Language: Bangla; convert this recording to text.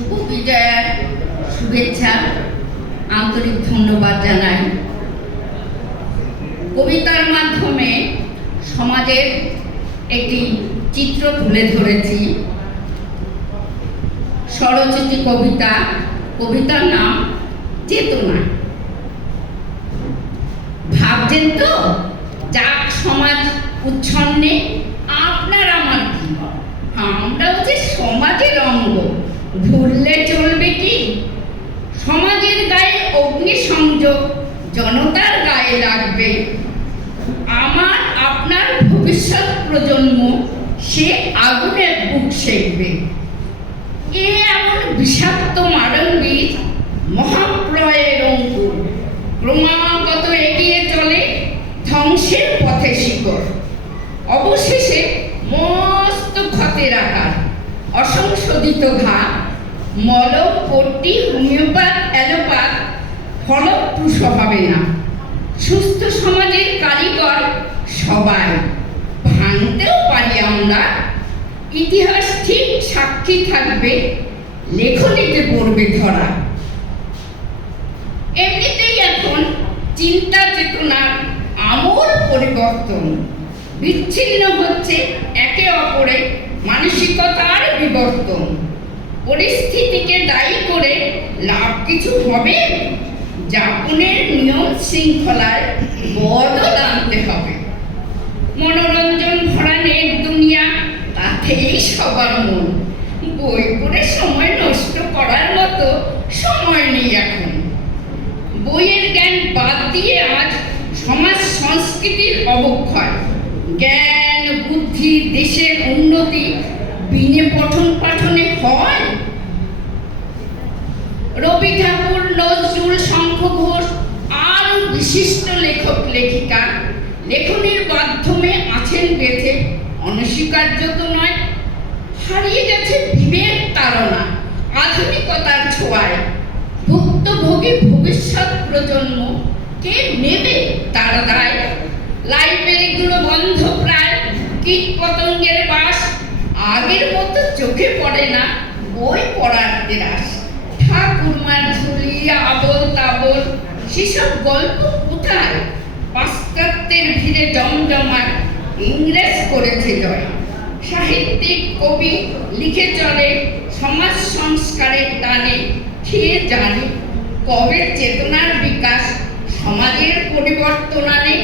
শুভ বিজয়ার শুভেচ্ছা, আন্তরিক ধন্যবাদ জানাই। কবিতার মাধ্যমে সমাজের একটি চিত্র তুলে ধরেছি। স্বরচিতি কবিতা, কবিতার নাম চেতনা। ভাবছেন তো, যাক সমাজ উচ্ছন্নে, আপনার আমার কি ভুললে চলবে কি? সমাজের গায়ে অগ্নি সংযোগ জনতার গায়ে লাগবে। আমার, আপনার ভবিষ্যৎ প্রজন্ম সে আগুনের বুক সেকবে। এ এমন বিষাক্ত মারণ বীজ মহাপ্রয়ের অঙ্কুর। ক্রমাগত এগিয়ে চলে ধ্বংসের পথে শিকড়। অবশেষে মস্ত ক্ষতের আকার, অসংশোধিত ঘা মলম পট্টি হোমিওপ্যাথ, অ্যালোপ্যাথ ফলপ্রসূ হবে না। সুস্থ সমাজের কারিগর সবাই। ভাঙতেও পারি আমরা। ইতিহাস ঠিক সাক্ষী থাকবে, লেখনীতে পড়বে ধরা। এমনিতেই এখন চিন্তা চেতনার আমূল পরিবর্তন। বিচ্ছিন্ন হচ্ছে একে অপরে মানসিকতার বিবর্তন। পরিস্থিতিকে দায়ী করে লাভ কিছু হবে? যাপনের নিয়ম শৃঙ্খলায় বদল আনতে হবে। মনোরঞ্জন ভরা নেট দুনিয়া, তাতেই সবার মন। বই পড়ে সময় নষ্ট করার মতো সময় নেই এখন। বইয়ের জ্ঞান বাদ দিয়ে আজ সমাজ সংস্কৃতির অবক্ষয়। জ্ঞান, বুদ্ধি, দেশের উন্নতি বিনে পঠন পাঠনে হয় রবি ঠাকুর, নজরুল শঙ্খ ঘোষ আর বিশিষ্ট লেখক, লেখিকা। লেখনের মাধ্যমে আছেন বেঁচে অনস্বীকার্য তো নয়, হারিয়ে গেছে বিবেক তারা আধুনিকতার ছোঁয়ায়। ভুক্তভোগী ভবিষ্যৎ প্রজন্ম, কে নেবে তার দায়? লাইব্রেরিগুলো বন্ধ প্রায় কীট পতঙ্গের বাস। আগের মতো চোখে পড়ে না, বই পড়ার তেরাস ঠাকুরমার ঝুলি, আবল তাবল, সেসব গল্প কোথায়? পাশ্চাত্যের ভিড়ে জমজমাট ইংরেজ করেছে জয়। সাহিত্যিক, কবি লিখে চলে, সমাজ সংস্কারের টানে খেয়ে জানে কবে চেতনার বিকাশ সমাজের পরিবর্তন আনে